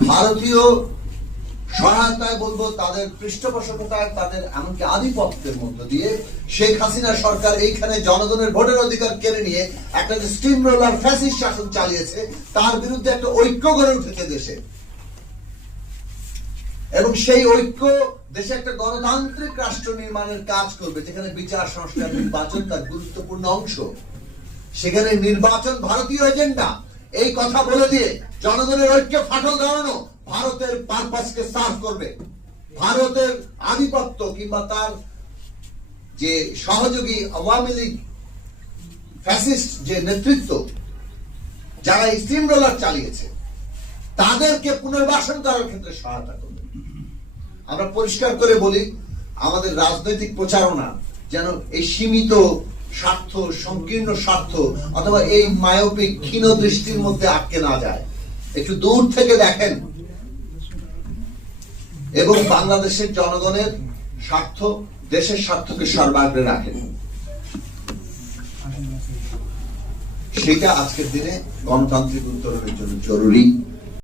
ভারতীয় সহায়তায় বলবো, তাদের পৃষ্ঠপোষকতায়, তাদের এমনকি আধিপত্যের মধ্য দিয়ে শেখ হাসিনা সরকার এইখানে জনগণের ভোটের অধিকার কেড়ে নিয়ে একটা যে স্টিম রোলার ফ্যাসিস্ট শাসন চালিয়েছে, তার বিরুদ্ধে একটা ঐক্য গড়ে উঠেছে দেশে। এবং সেই ঐক্য দেশে একটা গণতান্ত্রিক রাষ্ট্র নির্মাণের কাজ করবে, যেখানে বিচার, সংস্কার, নির্বাচন তার গুরুত্বপূর্ণ অংশ। সেখানে নির্বাচন ভারতীয় এজেন্ডা, এই কথা বলে দিয়ে জনগণের ঐক্যে ফাটল ধরানো ভারতের পারপাসকে সার্ভ করবে। ভারতের আধিপত্য কিংবা তার যে সহযোগী আওয়ামী লীগ ফ্যাসিস্ট যে নেতৃত্ব, যারা স্টিম রোলার চালিয়েছে, তাদেরকে পুনর্বাসন করার ক্ষেত্রে সহায়তা করবে। আমরা পরিষ্কার করে বলি, আমাদের রাজনৈতিক প্রচারণা যেন এই সীমিত স্বার্থ, সংকীর্ণ স্বার্থ অথবা এই মায়োপিক ক্ষীণ দৃষ্টির মধ্যে আটকে না যায়। একটু দূর থেকে দেখেন এবং বাংলাদেশের জনগণের স্বার্থ, দেশের স্বার্থকে সর্বাগ্রে রাখেন। সেটা আজকের দিনে গণতান্ত্রিক উত্তরণের জন্য জরুরি।